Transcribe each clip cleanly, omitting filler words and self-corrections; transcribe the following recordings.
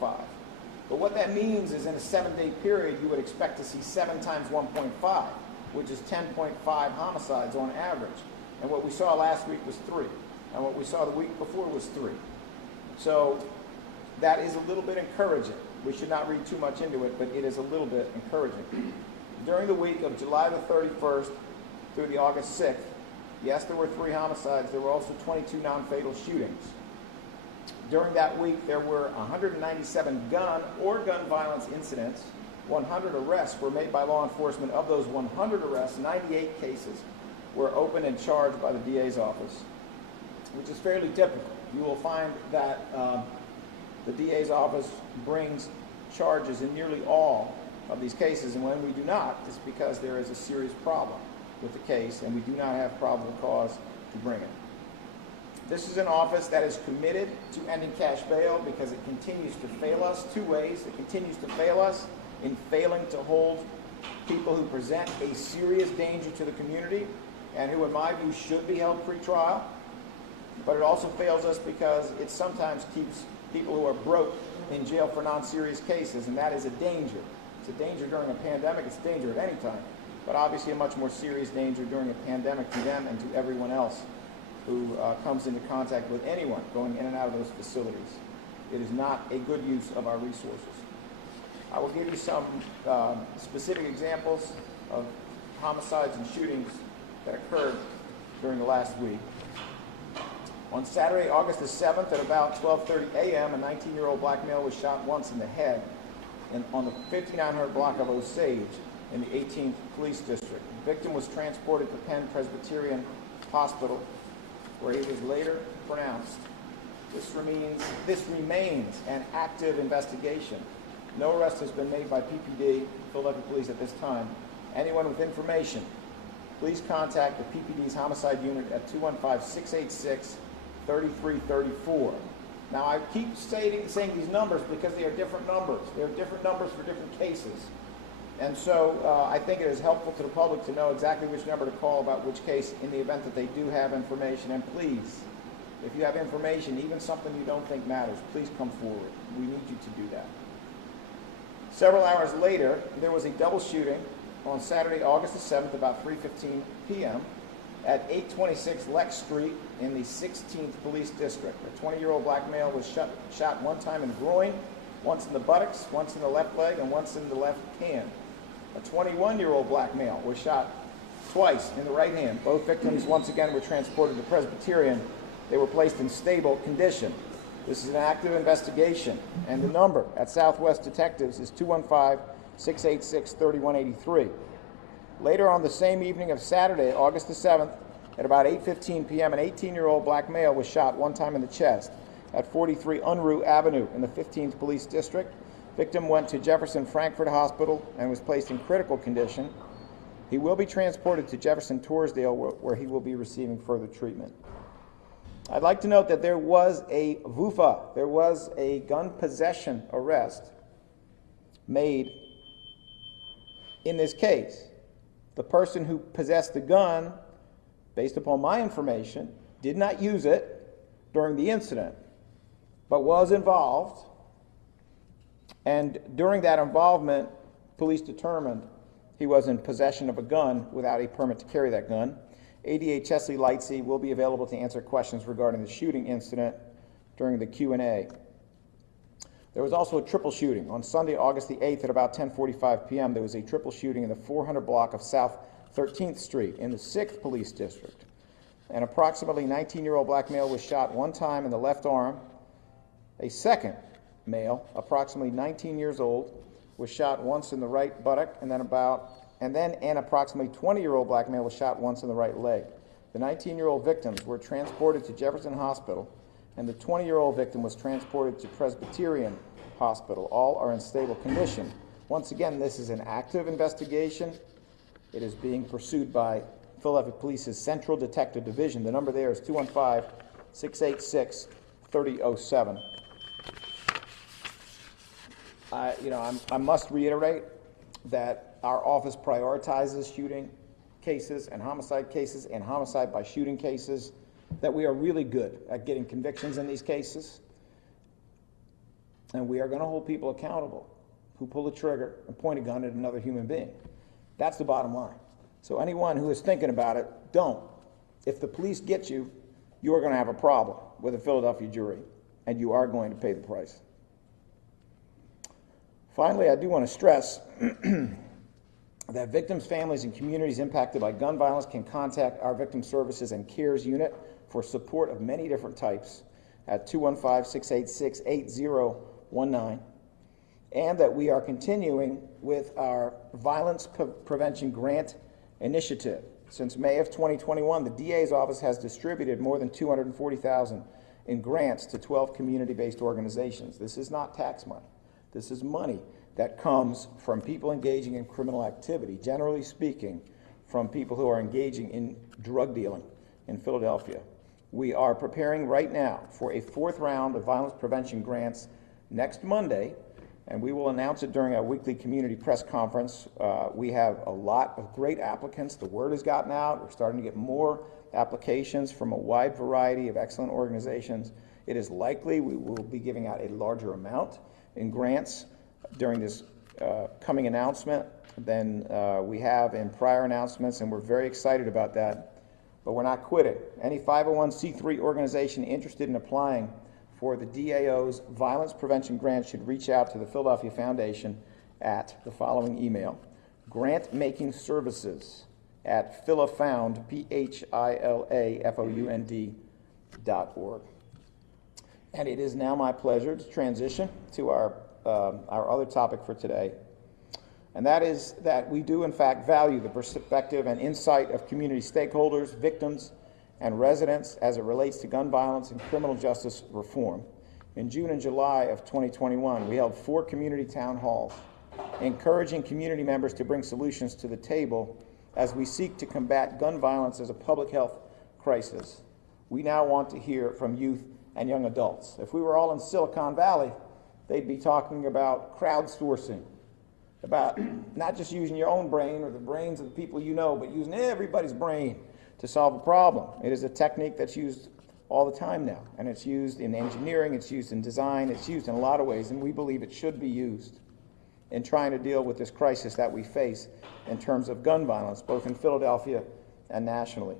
But what that means is in a 7-day period, you would expect to see 7 times 1.5, which is 10.5 homicides on average. And what we saw last week was 3. And what we saw the week before was 3. So that is a little bit encouraging. We should not read too much into it, but it is a little bit encouraging. During the week of July the 31st through the August 6th, yes, there were 3 homicides. There were also 22 non-fatal shootings. During that week, there were 197 gun or gun violence incidents. 100 arrests were made by law enforcement. Of those 100 arrests, 98 cases were opened and charged by the DA's office, which is fairly typical. You will find that the DA's office brings charges in nearly all of these cases, and when we do not, it's because there is a serious problem with the case and we do not have probable cause to bring it. This is an office that is committed to ending cash bail because it continues to fail us 2 ways. It continues to fail us in failing to hold people who present a serious danger to the community and who, in my view, should be held pre-trial. But it also fails us because it sometimes keeps people who are broke in jail for non-serious cases, and that is a danger. It's a danger during a pandemic. It's a danger at any time, but obviously a much more serious danger during a pandemic to them and to everyone else who comes into contact with anyone going in and out of those facilities. It is not a good use of our resources. I will give you some specific examples of homicides and shootings that occurred during the last week. On Saturday, August the 7th at about 12:30 a.m., a 19-year-old black male was shot once in the head on the 5900 block of Osage in the 18th Police District. The victim was transported to Penn Presbyterian Hospital, where he was later pronounced. This remains an active investigation. No arrest has been made by PPD, Philadelphia Police, at this time. Anyone with information, please contact the PPD's homicide unit at 215-686-3334. Now, I keep saying these numbers because they are different numbers. They are different numbers for different cases. And so I think it is helpful to the public to know exactly which number to call about which case in the event that they do have information. And please, if you have information, even something you don't think matters, please come forward. We need you to do that. Several hours later, there was a double shooting on Saturday, August the 7th, about 3:15 p.m. at 826 Lex Street in the 16th Police District. A 20-year-old black male was shot 1 time in the groin, once in the buttocks, once in the left leg, and once in the left hand. A 21-year-old black male was shot twice in the right hand. Both victims, once again, were transported to Presbyterian. They were placed in stable condition. This is an active investigation, and the number at Southwest Detectives is 215-686-3183. Later on the same evening of Saturday, August the 7th, at about 8:15 p.m., an 18-year-old black male was shot 1 time in the chest at 43 Unruh Avenue in the 15th Police District. Victim went to Jefferson Frankfurt Hospital and was placed in critical condition. He will be transported to Jefferson Torresdale, where he will be receiving further treatment. I'd like to note that there was a VUFA, there was a gun possession arrest made in this case. The person who possessed the gun, based upon my information, did not use it during the incident, but was involved. And during that involvement, police determined he was in possession of a gun without a permit to carry that gun. ADA Chesley Lightsey will be available to answer questions regarding the shooting incident during the Q&A. There was also a triple shooting. On Sunday, August the 8th at about 10:45 p.m., there was a triple shooting in the 400 block of South 13th Street in the 6th Police District. An approximately 19-year-old black male was shot 1 time in the left arm. A second male, approximately 19 years old, was shot once in the right buttock, and then an approximately 20-year-old black male was shot once in the right leg. The 19-year-old victims were transported to Jefferson Hospital, and the 20-year-old victim was transported to Presbyterian Hospital. All are in stable condition. Once again, this is an active investigation. It is being pursued by Philadelphia Police's Central Detective Division. The number there is 215-686-3007. I must reiterate that our office prioritizes shooting cases and homicide by shooting cases, that we are really good at getting convictions in these cases. And we are going to hold people accountable who pull the trigger and point a gun at another human being. That's the bottom line. So anyone who is thinking about it, don't. If the police get you, you are going to have a problem with a Philadelphia jury, and you are going to pay the price. Finally, I do want to stress that victims, families, and communities impacted by gun violence can contact our Victim Services and CARES unit for support of many different types at 215-686-8019, and that we are continuing with our Violence Prevention Grant Initiative. Since May of 2021, the DA's office has distributed more than $240,000 in grants to 12 community-based organizations. This is not tax money. This is money that comes from people engaging in criminal activity, generally speaking, from people who are engaging in drug dealing in Philadelphia. We are preparing right now for a 4th round of violence prevention grants next Monday, and we will announce it during our weekly community press conference. We have a lot of great applicants. The word has gotten out. We're starting to get more applications from a wide variety of excellent organizations. It is likely we will be giving out a larger amount in grants during this coming announcement than we have in prior announcements, and we're very excited about that. But we're not quitting. Any 501c3 organization interested in applying for the DAO's violence prevention grant should reach out to the Philadelphia Foundation at the following email: grantmakingservices@philafound, philafound.org. And it is now my pleasure to transition to our other topic for today. And that is that we do, in fact, value the perspective and insight of community stakeholders, victims, and residents as it relates to gun violence and criminal justice reform. In June and July of 2021, we held 4 community town halls, encouraging community members to bring solutions to the table as we seek to combat gun violence as a public health crisis. We now want to hear from youth and young adults. If we were all in Silicon Valley, they'd be talking about crowdsourcing, about not just using your own brain or the brains of the people you know, but using everybody's brain to solve a problem. It is a technique that's used all the time now, and it's used in engineering, it's used in design, it's used in a lot of ways, and we believe it should be used in trying to deal with this crisis that we face in terms of gun violence, both in Philadelphia and nationally.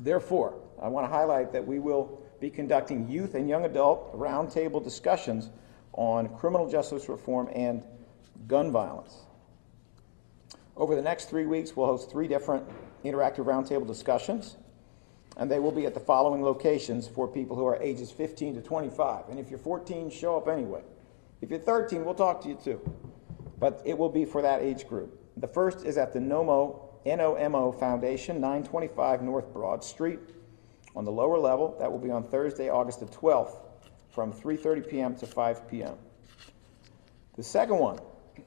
Therefore, I want to highlight that we will be conducting youth and young adult roundtable discussions on criminal justice reform and gun violence. Over the next 3 weeks, we'll host 3 different interactive roundtable discussions, and they will be at the following locations for people who are ages 15 to 25. And if you're 14, show up anyway. If you're 13, we'll talk to you too. But it will be for that age group. The first is at the NOMO Foundation, 925 North Broad Street, on the lower level. That will be on Thursday, August the 12th, from 3:30 p.m. to 5 p.m. The second one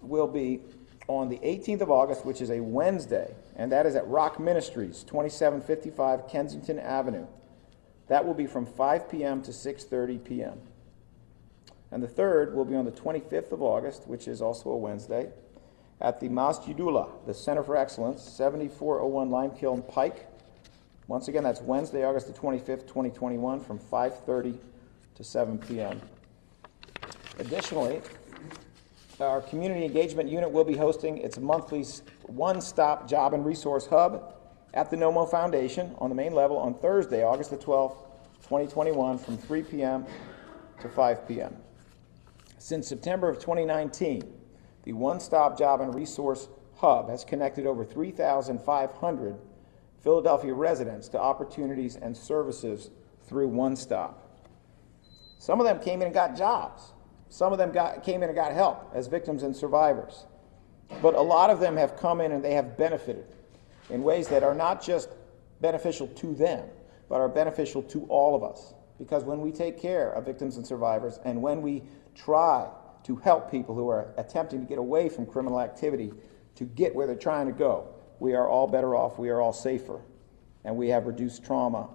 will be on the 18th of August, which is a Wednesday, and that is at Rock Ministries, 2755 Kensington Avenue. That will be from 5 p.m. to 6:30 p.m. And the third will be on the 25th of August, which is also a Wednesday, at the Masjidullah, the Center for Excellence, 7401 Limekiln Pike. Once again, that's Wednesday, August the 25th, 2021, from 5:30 to 7 p.m. Additionally, our community engagement unit will be hosting its monthly one-stop job and resource hub at the NOMO Foundation on the main level on Thursday, August the 12th, 2021, from 3 p.m. to 5 p.m. Since September of 2019, the one-stop job and resource hub has connected over 3,500 Philadelphia residents to opportunities and services through One Stop. Some of them came in and got jobs. Some of them came in and got help as victims and survivors. But a lot of them have come in and they have benefited in ways that are not just beneficial to them, but are beneficial to all of us. Because when we take care of victims and survivors, and when we try to help people who are attempting to get away from criminal activity to get where they're trying to go, we are all better off, we are all safer, and we have reduced trauma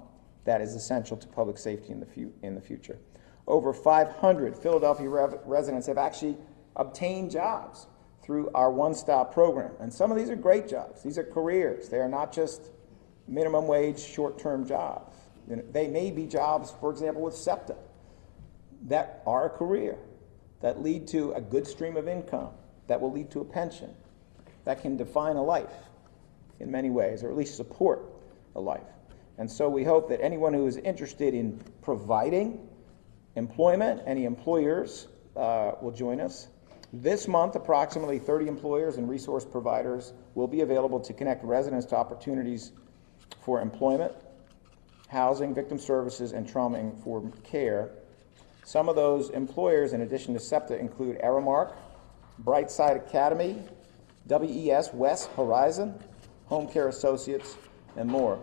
that is essential to public safety in the future. Over 500 Philadelphia residents have actually obtained jobs through our one-stop program. And some of these are great jobs. These are careers. They are not just minimum wage, short-term jobs. They may be jobs, for example, with SEPTA that are a career. that lead to a good stream of income, that will lead to a pension, that can define a life in many ways, or at least support a life. And so we hope that anyone who is interested in providing employment, any employers will join us. This month, approximately 30 employers and resource providers will be available to connect residents to opportunities for employment, housing, victim services, and trauma-informed care. Some of those employers, in addition to SEPTA, include Aramark, Brightside Academy, WES West Horizon, Home Care Associates, and more.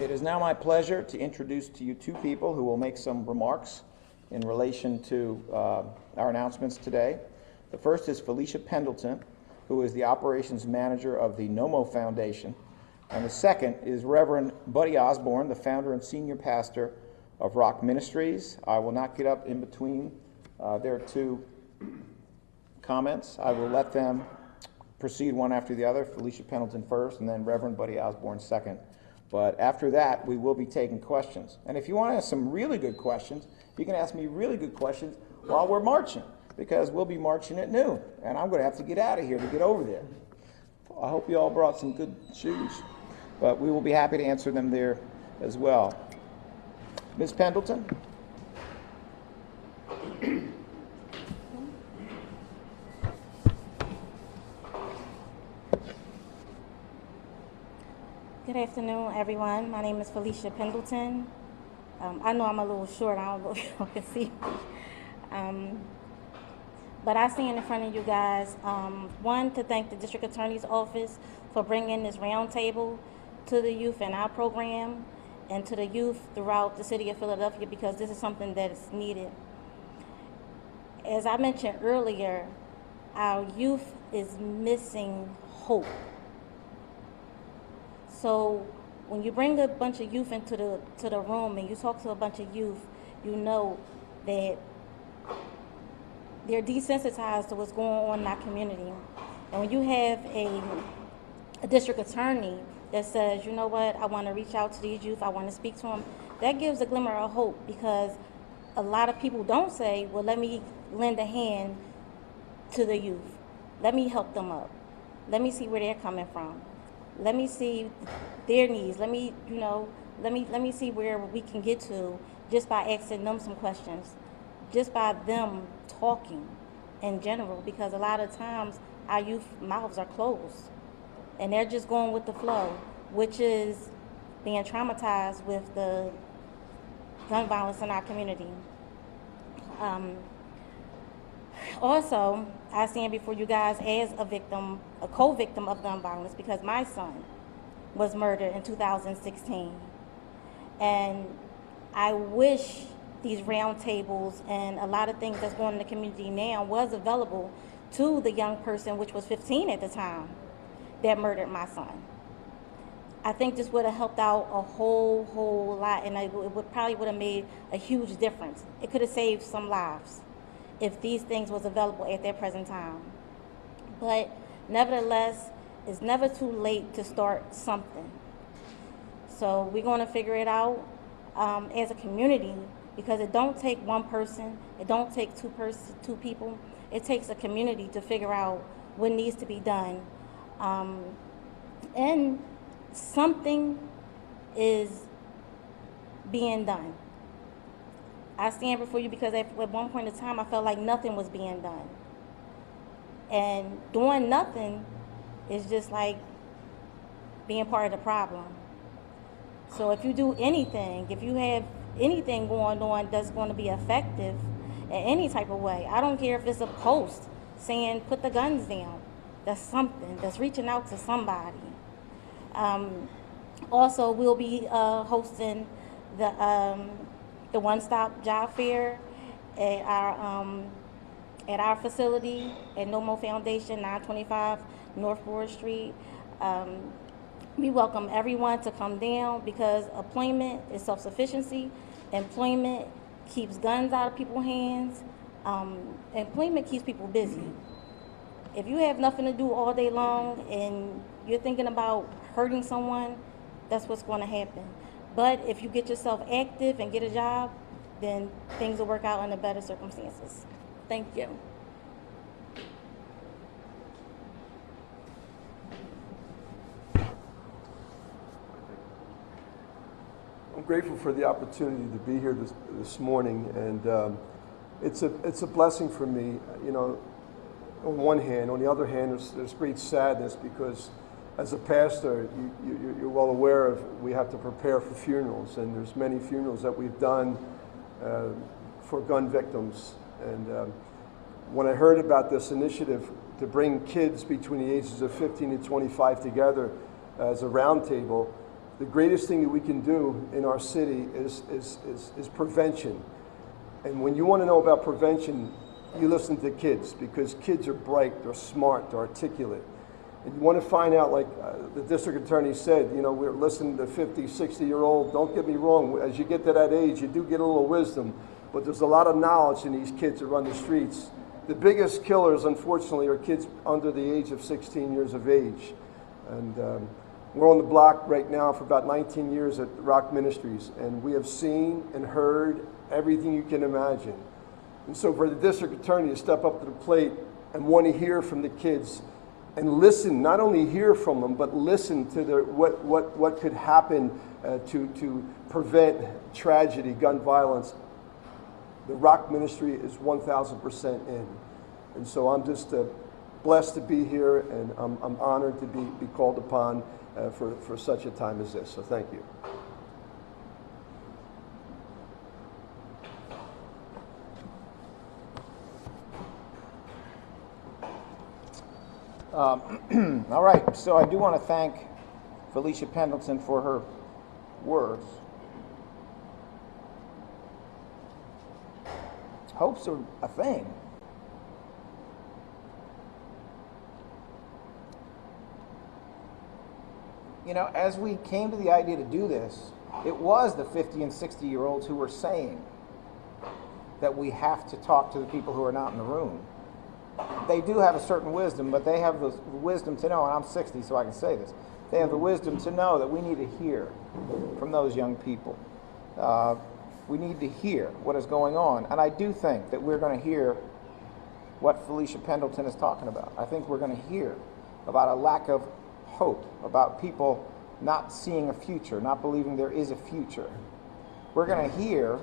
It is now my pleasure to introduce to you two people who will make some remarks in relation to our announcements today. The first is Felicia Pendleton, who is the operations manager of the NOMO Foundation. And the second is Reverend Buddy Osborne, the founder and senior pastor of Rock Ministries. I will not get up in between their two comments. I will let them proceed one after the other. Felicia Pendleton first, and then Reverend Buddy Osborne second. But after that, we will be taking questions. And if you want to ask some really good questions, you can ask me really good questions while we're marching, because we'll be marching at noon, and I'm going to have to get out of here to get over there. I hope you all brought some good shoes, but we will be happy to answer them there as well. Ms. Pendleton? Good afternoon, everyone. My name is Felicia Pendleton. I know I'm a little short. I don't know if you can see me. But I stand in front of you guys, one, to thank the District Attorney's Office for bringing this roundtable to the youth in our program and to the youth throughout the city of Philadelphia, because this is something that is needed. As I mentioned earlier, our youth is missing hope. So when you bring a bunch of youth into the room and you talk to a bunch of youth, you know that they're desensitized to what's going on in our community. And when you have a district attorney that says, you know what, I want to reach out to these youth, I want to speak to them, that gives a glimmer of hope, because a lot of people don't say, well, let me lend a hand to the youth. Let me help them up. Let me see where they're coming from. Let me see their needs. Let me see where we can get to just by asking them some questions, just by them talking in general, because a lot of times our youth mouths are closed and they're just going with the flow, which is being traumatized with the gun violence in our community. Also, I stand before you guys as a victim, a co-victim of gun violence, because my son was murdered in 2016. And I wish these roundtables and a lot of things that's going on in the community now was available to the young person, which was 15 at the time, that murdered my son. I think this would have helped out a whole lot, and it probably would have made a huge difference. It could have saved some lives if these things was available at that present time. But nevertheless, it's never too late to start something. So we're going to figure it out as a community, because it don't take one person, it don't take two people, it takes a community to figure out what needs to be done. And something is being done. I stand before you because at one point in time I felt like nothing was being done. And doing nothing is just like being part of the problem. So if you do anything, if you have anything going on that's going to be effective in any type of way, I don't care if it's a post saying put the guns down, that's something, that's reaching out to somebody. Also, we'll be hosting the one-stop job fair at our facility at NOMO Foundation, 925 North Broad Street. We welcome everyone to come down, because employment is self-sufficiency. Employment keeps guns out of people's hands. Employment keeps people busy. If you have nothing to do all day long and you're thinking about hurting someone, that's what's going to happen. But if you get yourself active and get a job, then things will work out under better circumstances. Thank you. I'm grateful for the opportunity to be here this morning, and it's a blessing for me. You know, on one hand, on the other hand, there's great sadness because as a pastor, you're well aware of we have to prepare for funerals, and there's many funerals that we've done for gun victims. And when I heard about this initiative to bring kids between the ages of 15 and 25 together as a roundtable, the greatest thing that we can do in our city is prevention. And when you want to know about prevention, you listen to kids, because kids are bright, they're smart, they're articulate. And you want to find out, like the district attorney said, you know, we're listening to 50, 60-year-old. Don't get me wrong, as you get to that age, you do get a little wisdom, but there's a lot of knowledge in these kids that run the streets. The biggest killers, unfortunately, are kids under the age of 16 years of age. And we're on the block right now for about 19 years at Rock Ministries, and we have seen and heard everything you can imagine. And so for the district attorney to step up to the plate and want to hear from the kids and listen, not only hear from them, but listen to what could happen to prevent tragedy, gun violence, the Rock Ministry is 1,000% in. And so I'm just blessed to be here, and I'm honored to be called upon for such a time as this. So thank you. All right, so I do want to thank Felicia Pendleton for her words. Hopes are a thing. You know, as we came to the idea to do this, it was the 50 and 60-year-olds who were saying that we have to talk to the people who are not in the room. They do have a certain wisdom, but they have the wisdom to know, and I'm 60, so I can say this, they have the wisdom to know that we need to hear from those young people. We need to hear what is going on, and I do think that we're going to hear what Felicia Pendleton is talking about. I think we're going to hear about a lack of hope, about people not seeing a future, not believing there is a future. We're going to hear,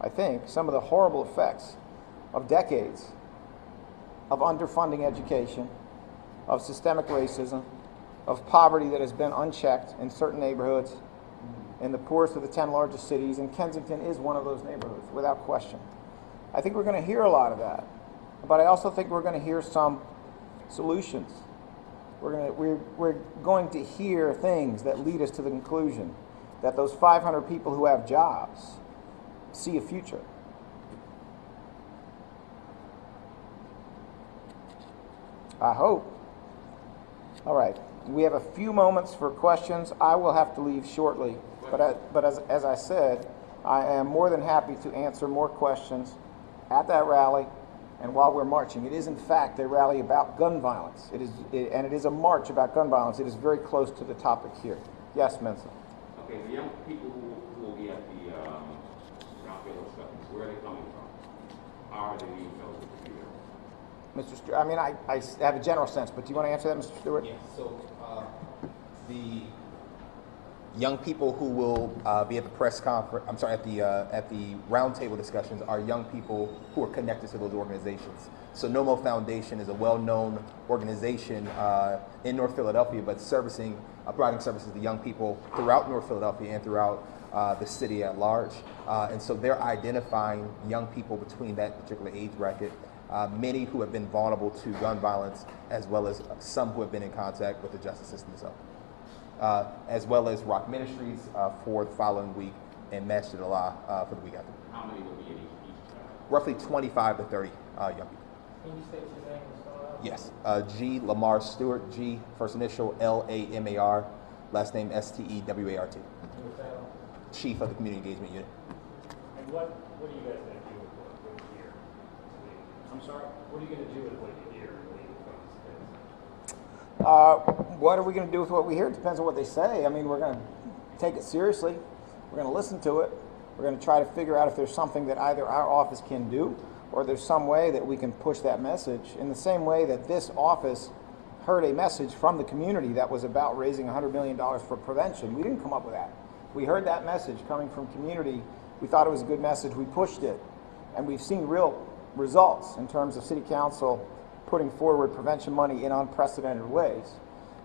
I think, some of the horrible effects of decades of underfunding education, of systemic racism, of poverty that has been unchecked in certain neighborhoods, in the poorest of the 10 largest cities, and Kensington is one of those neighborhoods, without question. I think we're going to hear a lot of that, but I also think we're going to hear some solutions. We're going to hear things that lead us to the conclusion that those 500 people who have jobs see a future. I hope. All right, we have a few moments for questions. I will have to leave shortly, but as I said, I am more than happy to answer more questions at that rally and while we're marching. It is in fact a rally about gun violence. It is a march about gun violence. It is very close to the topic here. Yes, Mensa. Okay, the young people who will be at the roundtable discussions, where are they coming from? How are they being chosen to be there? Mr. Stewart, I mean, I have a general sense, but do you want to answer that, Mr. Stewart? Yeah, so the young people who will be at the press conference, I'm sorry, at the roundtable discussions are young people who are connected to those organizations. So No Mo Foundation is a well-known organization in North Philadelphia, but providing services to young people throughout North Philadelphia and throughout the city at large. And so they're identifying young people between that particular age bracket. Many who have been vulnerable to gun violence, as well as some who have been in contact with the justice system itself, as well as Rock Ministries for the following week and Masjid Allah for the week after. How many will be in each Roughly 25 to 30 young people. Can you state your name and spell it out? Yes, G. Lamar Stewart, G, first initial Lamar, last name Stewart. Your title? Chief of the Community Engagement Unit. And what are you guys going to do with what you hear? I'm sorry? What are you going to do with what you hear from these kids? What are we going to do with what we hear? It depends on what they say. I mean, we're going to take it seriously. We're going to listen to it. We're going to try to figure out if there's something that either our office can do or there's some way that we can push that message in the same way that this office heard a message from the community that was about raising $100 million for prevention. We didn't come up with that. We heard that message coming from community. We thought it was a good message. We pushed it. And we've seen real results in terms of city council putting forward prevention money in unprecedented ways.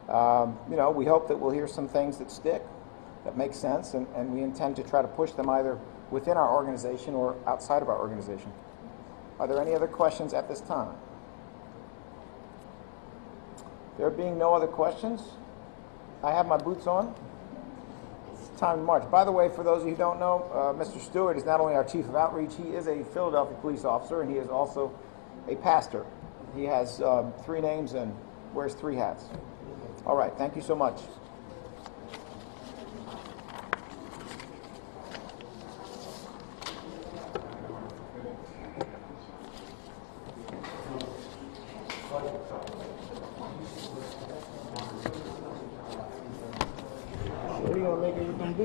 We hope that we'll hear some things that stick, that make sense, and we intend to try to push them either within our organization or outside of our organization. Are there any other questions at this time? There being no other questions, I have my boots on. It's time to march. By the way, for those of you who don't know, Mr. Stewart is not only our chief of outreach, he is a Philadelphia police officer, and he is also a pastor. He has 3 names and wears 3 hats. All right, thank you so much. What are you gonna make everything be?